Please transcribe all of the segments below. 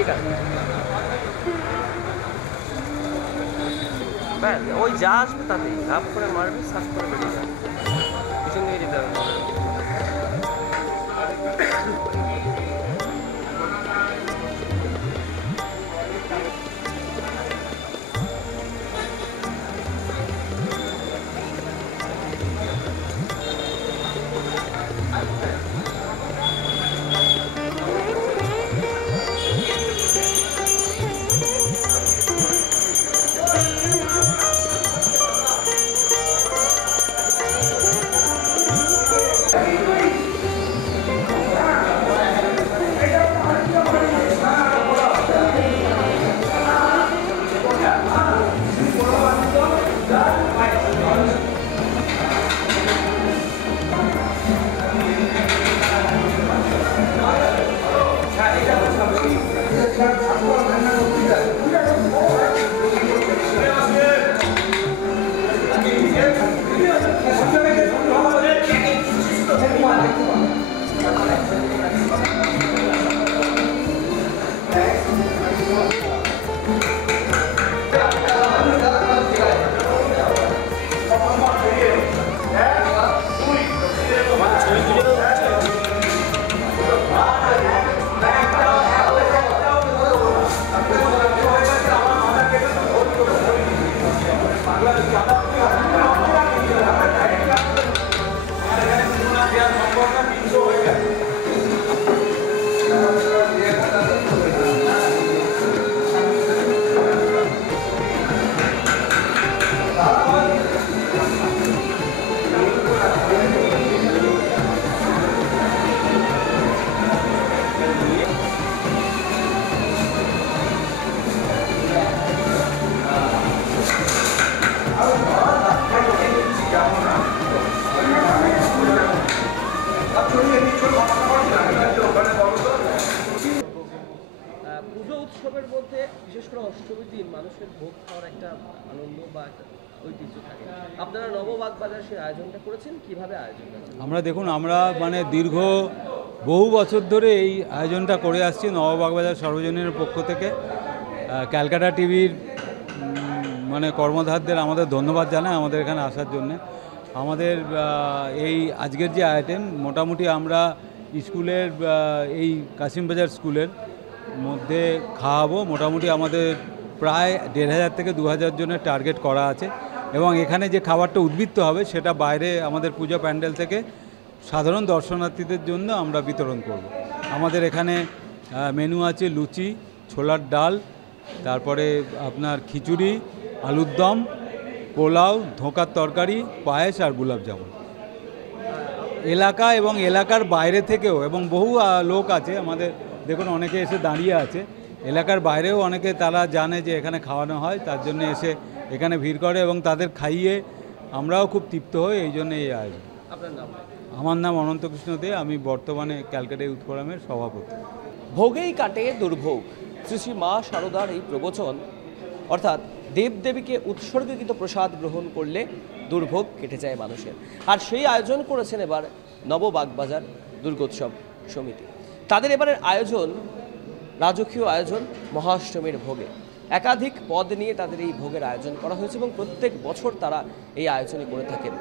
ঠিক আছে, ব্যাস ওই যা আসবে তাতেই লাভ করে মারবি, সার্চ করে বেরিয়ে যাবে, পিছন দিকে যেতে হবে। পুজো উৎসবের মধ্যে বিশেষ করে অষ্টমীর দিন মানুষের ভোগ খাওয়ার একটা আনন্দ বা একটা ঐতিহ্য থাকে। আপনারা নববাগবাজার সেই আয়োজনটা করেছেন, কিভাবে আয়োজন? আমরা দেখুন, আমরা দীর্ঘ বহু বছর ধরে এই আয়োজনটা করে আসছি নববাগবাজার সর্বজনীনের পক্ষ থেকে। ক্যালকাটা টিভির কর্মধারদের আমাদের ধন্যবাদ জানাই আমাদের এখানে আসার জন্যে। আমাদের এই আজকের যে আইটেম, মোটামুটি আমরা স্কুলের এই কাশিমবাজার স্কুলের মধ্যে খাওয়াবো। মোটামুটি আমাদের প্রায় 1500 থেকে 2000 জনের টার্গেট করা আছে, এবং এখানে যে খাবারটা উদ্বৃত্ত হবে সেটা বাইরে আমাদের পূজা প্যান্ডেল থেকে সাধারণ দর্শনার্থীদের জন্য আমরা বিতরণ করব। আমাদের এখানে মেনু আছে লুচি, ছোলার ডাল, তারপরে আপনার খিচুড়ি, আলুর দম, পোলাও, ধোঁকার তরকারি, পায়েস আর গোলাপ জামুন। এলাকা এবং এলাকার বাইরে থেকেও এবং বহু লোক আছে আমাদের, দেখুন অনেকে এসে দাঁড়িয়ে আছে, এলাকার বাইরেও অনেকে তারা জানে যে এখানে খাওয়ানো হয়, তার জন্য এসে এখানে ভিড় করে এবং তাদের খাইয়ে আমরাও খুব তৃপ্ত হই, এই জন্য এই আয়োজন। আপনার নাম? আমার নাম অনন্ত কৃষ্ণ দে, আমি বর্তমানে ক্যালকাটা ইউথ ফোরামের সভাপতি। ভোগেই কাটে দুর্ভোগ, শ্রী শ্রী মা শারদার এই প্রবচন, অর্থাৎ দেবদেবীকে উৎসর্গীকৃত প্রসাদ গ্রহণ করলে দুর্ভোগ কেটে যায় মানুষের। আর সেই আয়োজন করেছেন এবার নববাগবাজার দুর্গোৎসব সমিতি। তাদের এবারের আয়োজন রাজকীয় আয়োজন মহাষ্টমীর ভোগে। একাধিক পদ নিয়ে তাদের এই ভোগের আয়োজন করা হয়েছে এবং প্রত্যেক বছর তারা এই আয়োজনই করে থাকেন।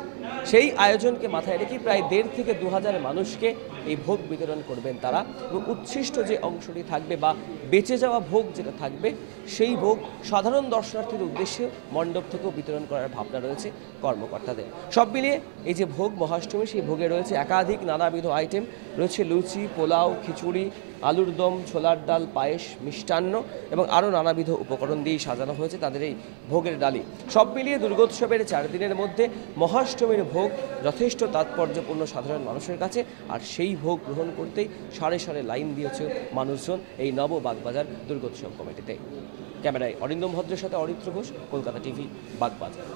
সেই আয়োজনকে মাথায় রেখে প্রায় 1,500 থেকে 2,000 মানুষকে এই ভোগ বিতরণ করবেন তারা, এবং উচ্ছিষ্ট যে অংশটি থাকবে বা বেঁচে যাওয়া ভোগ যেটা থাকবে সেই ভোগ সাধারণ দর্শনার্থীর উদ্দেশ্যে মণ্ডপ থেকেও বিতরণ করার ভাবনা রয়েছে কর্মকর্তাদের। সব মিলিয়ে এই যে ভোগ মহাষ্টমী, সেই ভোগে রয়েছে একাধিক নানাবিধ আইটেম, রয়েছে লুচি, পোলাও, খিচুড়ি, আলুর দম, ছোলার ডাল, পায়েস, মিষ্টান্ন এবং আরও নানাবিধ উপকরণ দিয়েই সাজানো হয়েছে তাদের এই ভোগের ডালি। সব মিলিয়ে দুর্গোৎসবের 4 দিনের মধ্যে মহাষ্টমীর ভোগ যথেষ্ট তাৎপর্যপূর্ণ সাধারণ মানুষের কাছে, আর সেই ভোগ গ্রহণ করতেই সারে সারে লাইন দিয়েছে মানুষজন এই নববাগবাজার দুর্গোৎসব কমিটিতে। ক্যামেরায় অরিন্দম ভদ্রের সাথে অরিত্র ঘোষ, কলকাতা টিভি, বাগবাজার।